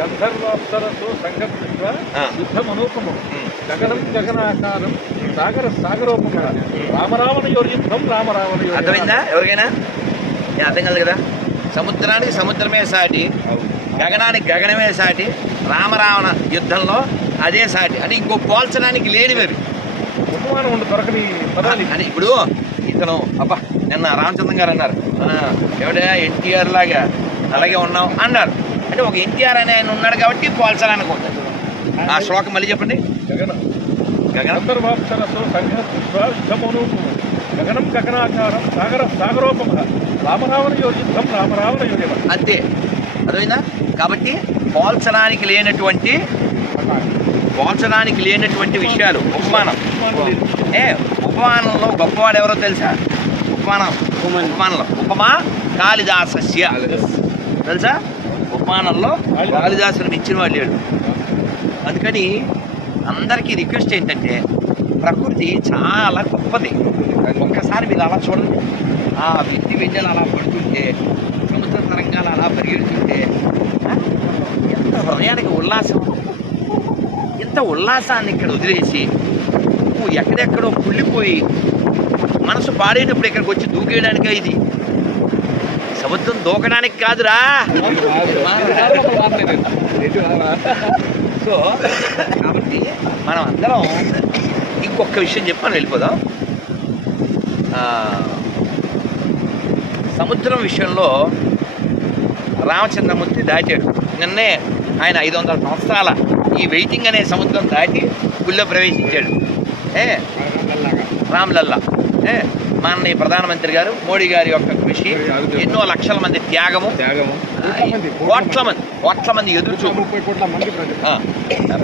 గంధర్వాప్సరతో సంగమిత్వ యుద్ధమనూపమం గగనం గగనాకారం సాగర సాగరోపమ రామరావణయోర్యుద్ధం రామరావణ. అర్థమైందా ఎవరికైనా? అర్థం కాదు కదా. సముద్రానికి సముద్రమే సాటి, గగనానికి గగనమే సాటి, రామరావణ యుద్ధంలో అదే సాటి అని ఇంకో పోల్చడానికి లేనివి ఉపమానం ఉండి దొరకని పదాలు అని. ఇప్పుడు ఇతను అబ్బా నిన్న రామచంద్రం గారు అన్నారు ఎవడా ఎన్టీఆర్ లాగా అలాగే ఉన్నాం అన్నారు. అంటే ఒక ఎన్టీఆర్ అనే ఆయన ఉన్నాడు కాబట్టి పోల్చడానికి ఉంటుంది. ఆ శ్లోకం మళ్ళీ చెప్పండి. గగనంతర్వాప్సరతో సంఘర్షిత్వ యుద్ధమనూపమం గగనం గగనాకారం సాగర సాగరోపమ రామరావణయోర్యుద్ధం రామరావణయోర్య. అంతే, అర్థమైందా? కాబట్టి పోల్చడానికి లేనటువంటి విషయాలు ఉపమానం. ఉపమానంలో గొప్పవాడు ఎవరో తెలుసా? ఉపమానంలో ఉపమా కాళిదాసస్య తెలుసా? ఉపమానంలో కాళిదాసుని మించిన వాడు లేడు. అందుకని అందరికీ రిక్వెస్ట్ ఏంటంటే ప్రకృతి చాలా గొప్పది. ఒక్కసారి మీరు అలా చూడండి. ఆ వెన్నెలు అలా పడుతుంటే, సముద్ర తరంగాలు అలా పరిగెడుతుంటే ఎంత హృదయానికి ఉల్లాసం. ఎంత ఉల్లాసాన్ని ఇక్కడ వదిలేసి నువ్వు ఎక్కడెక్కడో కుళ్ళిపోయి మనసు పాడేటప్పుడు ఇక్కడికి వచ్చి దూకేయడానికే. ఇది సముద్రం దూకడానికి కాదురా. సో కాబట్టి మనం అందరం ఇంకొక విషయం చెప్పని వెళ్ళిపోదాం. సముద్రం విషయంలో రామచంద్రమూర్తి దాటాడు. నిన్నే ఆయన 500 సంవత్సరాల ఈ వెయిటింగ్ అనే సముద్రం దాటి గుళ్ళో ప్రవేశించాడు. రామ్లల్లా మాననీయ ప్రధానమంత్రి గారు మోడీ గారి యొక్క కృషి, ఎన్నో లక్షల మంది త్యాగము, కోట్ల మంది ఎదురుచూపు,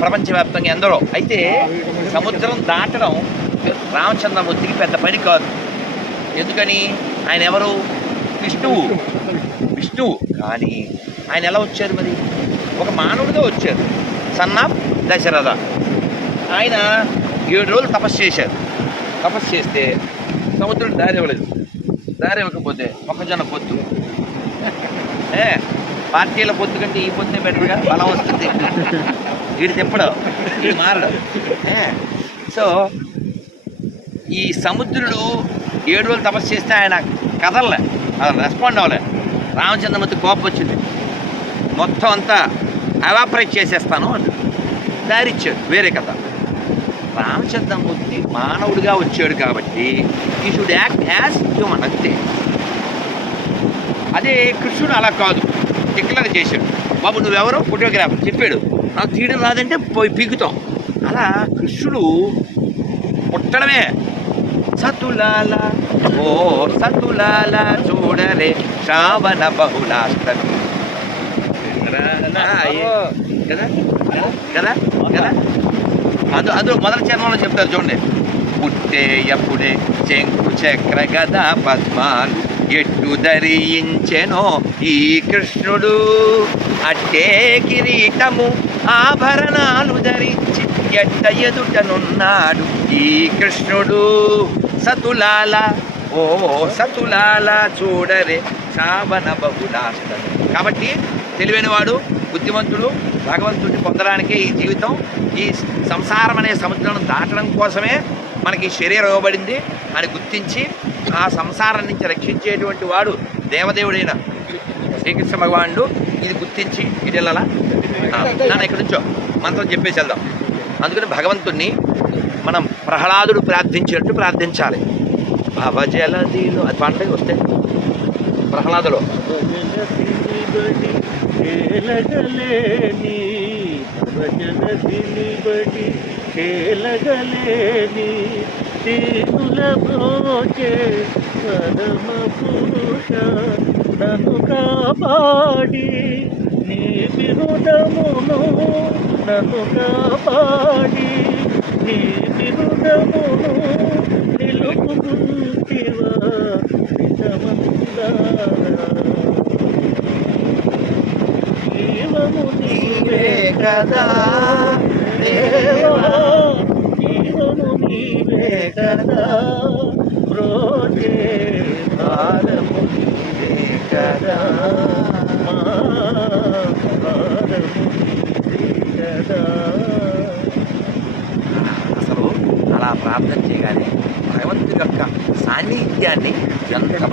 ప్రపంచవ్యాప్తంగా ఎందరో. అయితే సముద్రం దాటడం రామచంద్రమూర్తికి పెద్ద పని కాదు. ఎందుకని? ఆయన ఎవరు? విష్ణువు. కానీ ఆయన ఎలా వచ్చారు? మరి ఒక మానవుడిగా వచ్చారు. Son of Dasharatha. ఆయన 7 రోజులు తపస్సు చేశారు. తపస్సు చేస్తే సముద్రుడు దారి ఇవ్వలేదు. దారి ఇవ్వకపోతే మొక్కజొన్న పొత్తు, పార్టీల పొత్తు కంటే ఈ పొత్తే బెటర్గా బలం వస్తుంది. వీడు తిప్పడు, వీడు మారడు. సో ఈ సముద్రుడు 7 రోజులు తపస్సు చేస్తే ఆయన కదలలే, అది రెస్పాండ్ అవ్వలే. రామచంద్రమూర్తి కోపం వచ్చింది. మొత్తం అంతా ఎవాపరేట్ చేసేస్తాను అని దారిచ్చాడు. వేరే కథ. రామచంద్రమూర్తి మానవుడిగా వచ్చాడు కాబట్టి ఈ షుడ్ యాక్ట్ యాజ్ హ్యూమన్ అంతే. అదే కృష్ణుడు అలా కాదు, డిక్లేర్ చేశాడు. బాబు నువ్వెవరో ఫోటోగ్రాఫర్ చెప్పాడు, నాకు తీయడం రాదంటే పోయి పీకుతాం. అలా కృష్ణుడు పుట్టడమే సతులాల ఓ సతులాల చూడరే శ్రావణ బహుళాష్టమి కదా కదా కదా. అందులో మొదటి చరణంలో చెప్తారు చూడండి. పుట్టే ఎప్పుడే చెంకు చక్ర గద పద్మాలు ఎట్టు ధరించెనో ఈ కృష్ణుడు, అట్టే కిరీటము ఆభరణాలు ధరించి ఎట్ట ఎదుటనున్నాడు ఈ కృష్ణుడు. సతులాల ఓ సతులాల చూడరే శ్రావణ బహుళాష్టమి. కాబట్టి తెలివైనవాడు, బుద్ధిమంతుడు భగవంతుడిని పొందడానికే ఈ జీవితం, ఈ సంసారం అనే సముద్రం దాటడం కోసమే మనకి శరీరం ఇవ్వబడింది అని గుర్తించి ఆ సంసారం నుంచి రక్షించేటువంటి వాడు దేవదేవుడైన శ్రీకృష్ణ భగవానుడు. ఇది గుర్తించి ఇది వెళ్ళాలా నన్ను ఎక్కడి నుంచో మంత్రం చెప్పేసి వెళ్దాం. అందుకని భగవంతుణ్ణి మనం ప్రహ్లాదుడు ప్రార్థించినట్టు ప్రార్థించాలి. భవజలదిలో అది పండుగ వస్తే ప్రహ్లాదులో నన్ను కాపాడి నీ విరుదమును, నన్ను కాపాడి నీ విరుదమును నిలుపుకుంటివా జీవము నీవే కదా దేవా, జీవము నీవే కదా, రోజే భారము నీవే కదా,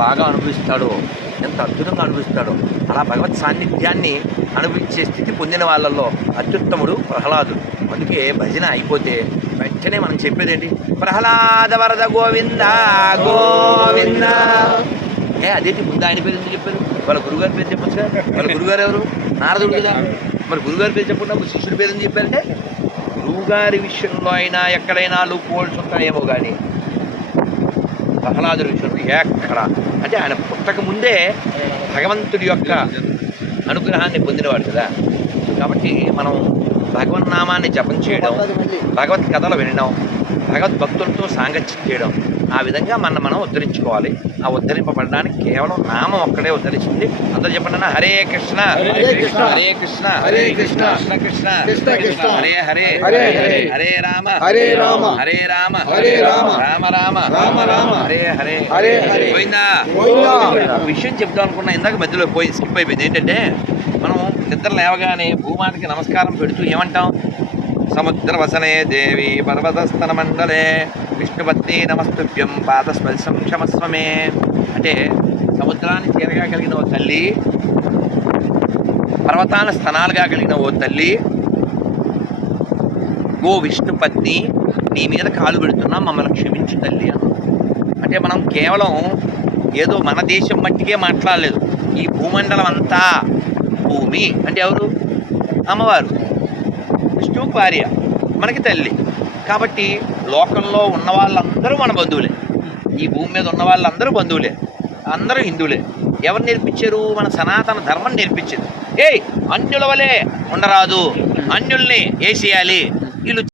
బాగా అనుభవిస్తాడో, ఎంత అద్భుతంగా అనుభవిస్తాడో, అలా భగవత్ సాన్నిధ్యాన్ని అనుభవించే స్థితి పొందిన వాళ్ళల్లో అత్యుత్తముడు ప్రహ్లాదుడు. అందుకే భజన అయిపోతే వెంటనే మనం చెప్పేది ఏంటి? ప్రహ్లాద వరద గోవింద గోవింద. అదేంటి ముందు ఆయన పేరు ఎందుకు చెప్పారు? వాళ్ళ గురుగారి పేరు చెప్పచ్చు కదా. వాళ్ళ గురుగారు ఎవరు? నారదుడు కదా. మరి గురుగారి పేరు చెప్పకుండా శిష్యుడి పేరు ఎందుకు చెప్పారంటే, గురువుగారి విషయంలో అయినా ఎక్కడైనా లూప్ హోల్స్ ఉంటాయేమో కానీ ప్రహ్లాదుడి విషయంలో ఎక్కడ అంటే ఆయన పుట్టక ముందే భగవంతుడి యొక్క అనుగ్రహాన్ని పొందినవాడు కదా. కాబట్టి మనం భగవన్నామాన్ని జపం చేయడం, భగవత్ కథలు వినడం, భగవద్భక్తులతో సాంగత్యం చేయడం, ఆ విధంగా మనం ఉద్ధరించుకోవాలి. ఆ ఉద్ధరింపబడడానికి కేవలం నామం ఒక్కడే ఉద్ధరిస్తుంది. అందరూ చెప్పండి, హరే కృష్ణ హరే కృష్ణ హరే కృష్ణ హరే కృష్ణ కృష్ణ కృష్ణ కృష్ణ కృష్ణ హరే హరే హరే హరే హరే రామ హరే రామ హరే రామ హరే రామ రామ రామ రామ రామ హరే హరే హరే హరే. పోయిందా? విషయం చెప్తాం అనుకున్నా, ఇందాక మధ్యలో పోయి స్కిప్ అయిపోయింది. ఏంటంటే మనం నిద్ర లేవగానే భూమాతకి నమస్కారం పెడుతూ ఏమంటాం? సముద్రవసనే దేవి పర్వతస్తన మండలే విష్ణుపత్ని నమస్తుభ్యం పాదస్పర్శం క్షమస్వమే. అంటే సముద్రాన్ని తీరగా కలిగిన ఓ తల్లి, పర్వతాల స్థనాలుగా కలిగిన ఓ తల్లి, ఓ విష్ణుపత్ని, నీ మీద కాలు పెడుతున్నా మమ్మల్ని క్షమించు తల్లి అన్న. అంటే మనం కేవలం ఏదో మన దేశం మట్టికే మాట్లాడలేదు. ఈ భూమండలం అంతా, భూమి అంటే ఎవరు? అమ్మవారు, విష్ణు భార్య, మనకి తల్లి. కాబట్టి లోకంలో ఉన్న వాళ్ళందరూ మన బంధువులే. ఈ భూమి మీద ఉన్న వాళ్ళందరూ బంధువులే, అందరూ హిందువులే. ఎవరు నేర్పించారు? మన సనాతన ధర్మం నేర్పించింది. అన్యుల వలె ఉండరాదు, అన్యుల్ని వేసేయాలి. వీళ్ళు